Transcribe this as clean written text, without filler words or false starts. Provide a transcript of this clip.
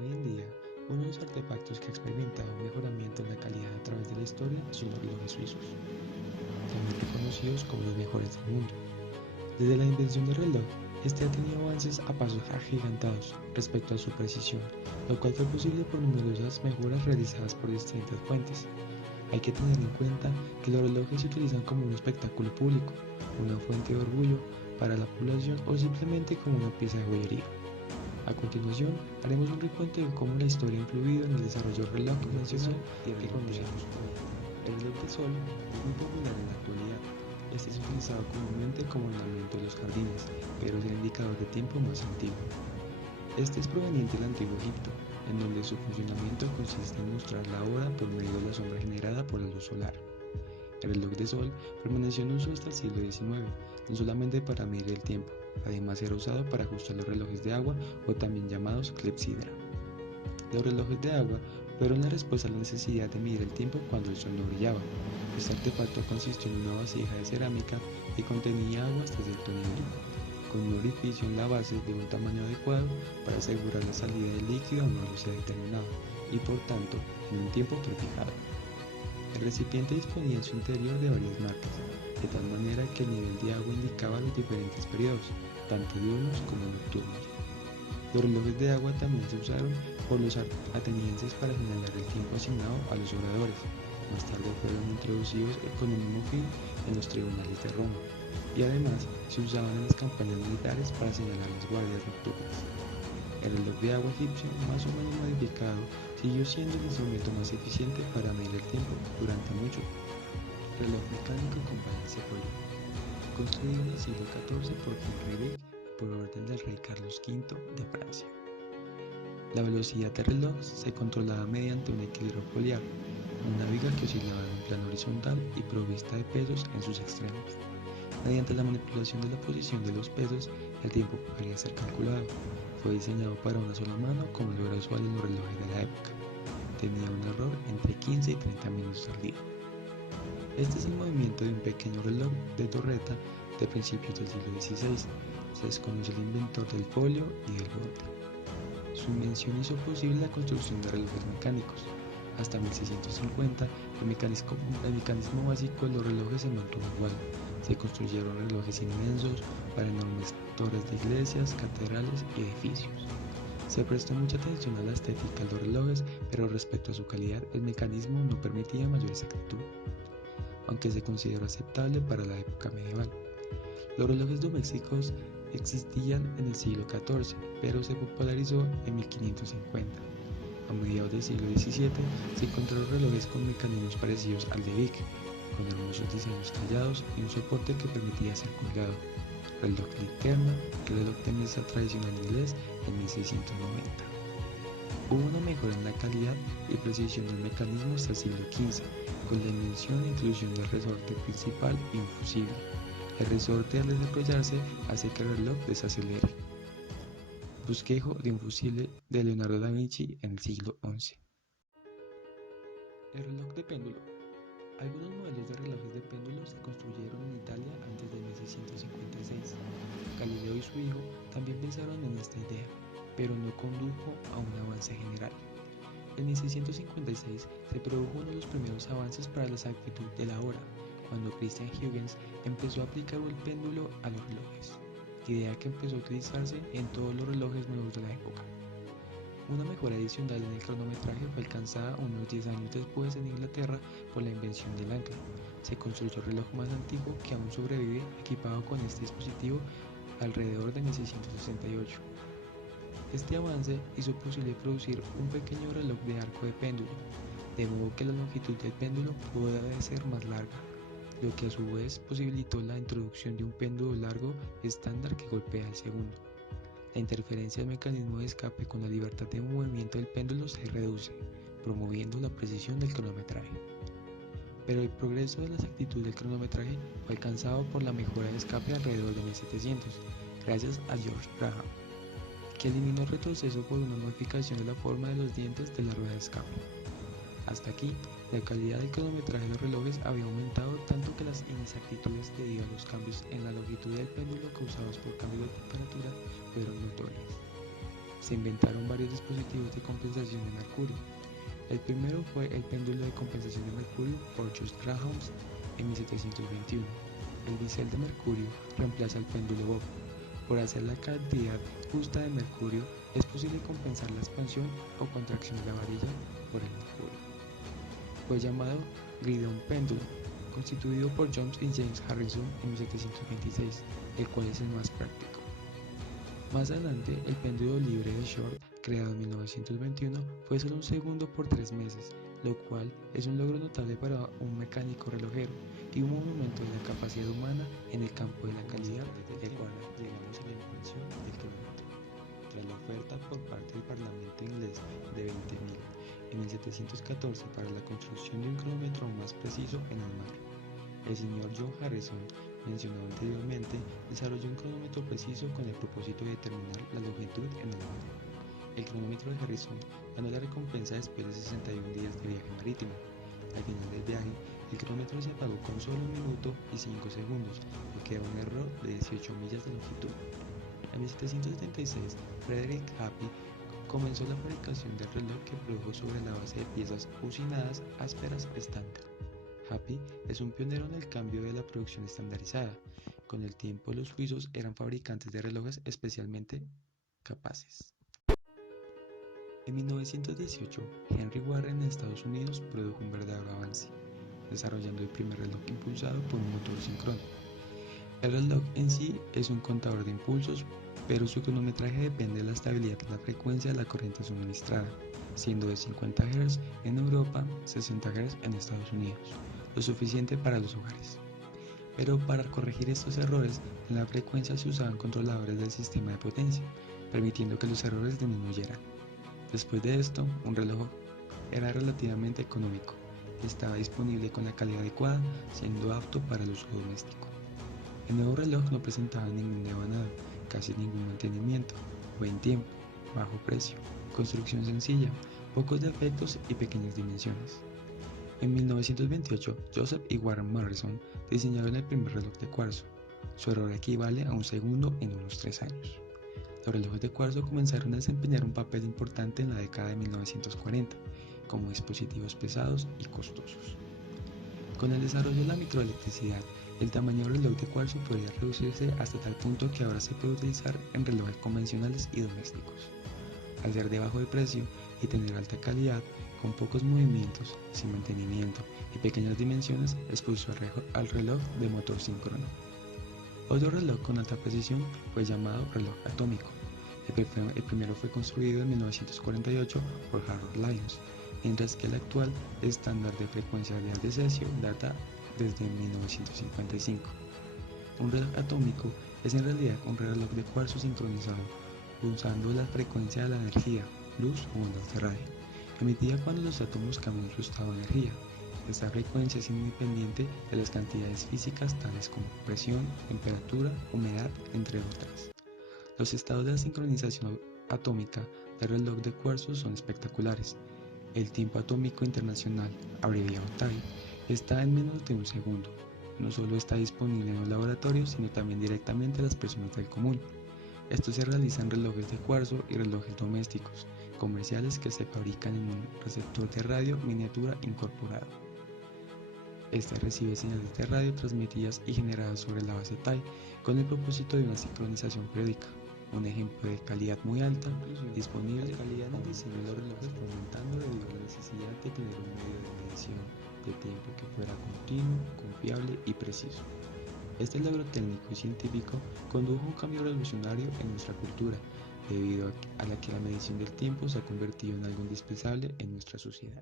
Hoy en día, uno de los artefactos que ha experimentado un mejoramiento en la calidad a través de la historia son los relojes suizos, también reconocidos como los mejores del mundo. Desde la invención del reloj, este ha tenido avances a pasos agigantados respecto a su precisión, lo cual fue posible por numerosas mejoras realizadas por distintas fuentes. Hay que tener en cuenta que los relojes se utilizan como un espectáculo público, una fuente de orgullo para la población o simplemente como una pieza de joyería. A continuación, haremos un recuento de cómo la historia ha influido en el desarrollo del reloj convencional que conocemos hoy. El reloj de sol es muy popular en la actualidad. Este es utilizado comúnmente como ornamento de los jardines, pero es el indicador de tiempo más antiguo. Este es proveniente del antiguo Egipto, en donde su funcionamiento consiste en mostrar la hora por medio de la sombra generada por la luz solar. El reloj de sol permaneció en uso hasta el siglo XIX, no solamente para medir el tiempo, además era usado para ajustar los relojes de agua o también llamados clepsidra. Los relojes de agua fueron la respuesta a la necesidad de medir el tiempo cuando el sol no brillaba. Este artefacto consistió en una vasija de cerámica que contenía agua hasta cierto nivel, con un orificio en la base de un tamaño adecuado para asegurar la salida del líquido a una velocidad determinada y por tanto en un tiempo prefijado. El recipiente disponía en su interior de varias marcas, de tal manera que el nivel de agua indicaba los diferentes periodos, tanto diurnos como nocturnos. Los relojes de agua también se usaron por los atenienses para señalar el tiempo asignado a los oradores. Más tarde fueron introducidos con el mismo fin en los tribunales de Roma, y además se usaban en las campañas militares para señalar las guardias nocturnas. El reloj de agua egipcio, más o menos modificado, siguió siendo el instrumento más eficiente para medir el tiempo durante mucho tiempo. Reloj mecánico con balance Royal, construido en el siglo XIV por Henri Beck por orden del rey Carlos V de Francia. La velocidad del reloj se controlaba mediante un equilibrio poliar, una viga que oscilaba en un plano horizontal y provista de pesos en sus extremos. Mediante la manipulación de la posición de los pesos, el tiempo podría ser calculado. Fue diseñado para una sola mano, como lo era usual en los relojes de la época. Tenía un error entre 15 y 30 minutos al día. Este es el movimiento de un pequeño reloj de torreta de principios del siglo XVI. Se desconoce el inventor del folio y del borde. Su invención hizo posible la construcción de relojes mecánicos. Hasta 1650, el mecanismo básico de los relojes se mantuvo igual. Se construyeron relojes inmensos para enormes torres de iglesias, catedrales y edificios. Se prestó mucha atención a la estética de los relojes, pero respecto a su calidad, el mecanismo no permitía mayor exactitud, aunque se consideró aceptable para la época medieval. Los relojes domésticos existían en el siglo XIV, pero se popularizó en 1550. A mediados del siglo XVII se encontraron relojes con mecanismos parecidos al de Vick, con hermosos diseños tallados y un soporte que permitía ser colgado. Reloj linterna, reloj de mesa tradicional inglés en 1690. Hubo una mejora en la calidad y precisión del mecanismo hasta el siglo XV, con la invención e inclusión del resorte principal infusible. El resorte al desarrollarse hace que el reloj desacelere. Bosquejo de un fusible de Leonardo da Vinci en el siglo XI. El reloj de péndulo. Algunos modelos de relojes de péndulo se construyeron en Italia antes de 1656. Galileo y su hijo también pensaron en esta idea, pero no condujo a un avance general. En 1656 se produjo uno de los primeros avances para la exactitud de la hora, cuando Christian Huygens empezó a aplicar el péndulo a los relojes, idea que empezó a utilizarse en todos los relojes nuevos de la época. Una mejora adicional en el cronometraje fue alcanzada unos 10 años después en Inglaterra por la invención del ancla. Se construyó el reloj más antiguo que aún sobrevive equipado con este dispositivo alrededor de 1668. Este avance hizo posible producir un pequeño reloj de arco de péndulo, de modo que la longitud del péndulo pueda ser más larga, lo que a su vez posibilitó la introducción de un péndulo largo estándar que golpea el segundo. La interferencia del mecanismo de escape con la libertad de movimiento del péndulo se reduce, promoviendo la precisión del cronometraje. Pero el progreso de la exactitud del cronometraje fue alcanzado por la mejora de escape alrededor de 1700, gracias a George Graham, que eliminó el retroceso por una modificación de la forma de los dientes de la rueda de escape. Hasta aquí, la calidad del cronometraje de los relojes había aumentado tanto que las inexactitudes debido a los cambios en la longitud del péndulo causados por cambios de temperatura fueron notorias. se inventaron varios dispositivos de compensación de mercurio. El primero fue el péndulo de compensación de mercurio por George Graham en 1721. El bisel de mercurio reemplaza al péndulo Bob. Por hacer la cantidad justa de mercurio, es posible compensar la expansión o contracción de la varilla por el mercurio. Fue llamado Gideon Pendulum, constituido por John y James Harrison en 1726, el cual es el más práctico. Más adelante, el péndulo libre de Short, creado en 1921, fue solo un segundo por 3 meses, lo cual es un logro notable para un mecánico relojero y un monumento de la capacidad humana en el campo de la calidad del cual llegamos a la invención del cronómetro. Tras la oferta por parte del Parlamento inglés de 20.000 en 1714 para la construcción de un cronómetro aún más preciso en el mar, el señor John Harrison, mencionado anteriormente, desarrolló un cronómetro preciso con el propósito de determinar la longitud en el mar. El cronómetro de Harrison ganó la recompensa después de 61 días de viaje marítimo. Al final del viaje, el cronómetro se apagó con solo 1 minuto y 5 segundos, lo que era un error de 18 millas de longitud. En 1776, Frederick Happy comenzó la fabricación del reloj que produjo sobre la base de piezas usinadas ásperas estándar. Happy es un pionero en el cambio de la producción estandarizada. Con el tiempo, los suizos eran fabricantes de relojes especialmente capaces. En 1918, Henry Warren en Estados Unidos produjo un verdadero avance, desarrollando el primer reloj impulsado por un motor síncrono. El reloj en sí es un contador de impulsos, pero su cronometraje depende de la estabilidad de la frecuencia de la corriente suministrada, siendo de 50 Hz en Europa, 60 Hz en Estados Unidos, lo suficiente para los hogares. Pero para corregir estos errores en la frecuencia se usaban controladores del sistema de potencia, permitiendo que los errores disminuyeran. Después de esto, un reloj era relativamente económico, estaba disponible con la calidad adecuada, siendo apto para el uso doméstico. El nuevo reloj no presentaba ningún devanado, casi ningún mantenimiento, buen tiempo, bajo precio, construcción sencilla, pocos defectos y pequeñas dimensiones. En 1928, Joseph y Warren Morrison diseñaron el primer reloj de cuarzo. Su error equivale a un segundo en unos 3 años. Los relojes de cuarzo comenzaron a desempeñar un papel importante en la década de 1940, como dispositivos pesados y costosos. Con el desarrollo de la microelectricidad, el tamaño del reloj de cuarzo podría reducirse hasta tal punto que ahora se puede utilizar en relojes convencionales y domésticos. Al ser de bajo precio y tener alta calidad, con pocos movimientos, sin mantenimiento y pequeñas dimensiones, expulsó al reloj de motor síncrono. Otro reloj con alta precisión fue llamado reloj atómico. El primero fue construido en 1948 por Harold Lyons, mientras que el actual estándar de frecuencia de cesio data desde 1955. Un reloj atómico es en realidad un reloj de cuarzo sincronizado, usando la frecuencia de la energía, luz o ondas de radio, emitida cuando los átomos cambian su estado de energía. Esta frecuencia es independiente de las cantidades físicas tales como presión, temperatura, humedad, entre otras. Los estados de la sincronización atómica del reloj de cuarzo son espectaculares. El tiempo atómico internacional, abreviado TAI, está en menos de un segundo. No solo está disponible en los laboratorios, sino también directamente a las personas del común. Esto se realiza en relojes de cuarzo y relojes domésticos, comerciales que se fabrican en un receptor de radio miniatura incorporado. Este recibe señales de radio transmitidas y generadas sobre la base TAI con el propósito de una sincronización periódica. Un ejemplo de calidad muy alta, disponible de calidad en el diseño de los relojes fue aumentando debido a la necesidad de tener un medio de medición de tiempo que fuera continuo, confiable y preciso. Este logro técnico y científico condujo a un cambio revolucionario en nuestra cultura, debido a la que la medición del tiempo se ha convertido en algo indispensable en nuestra sociedad.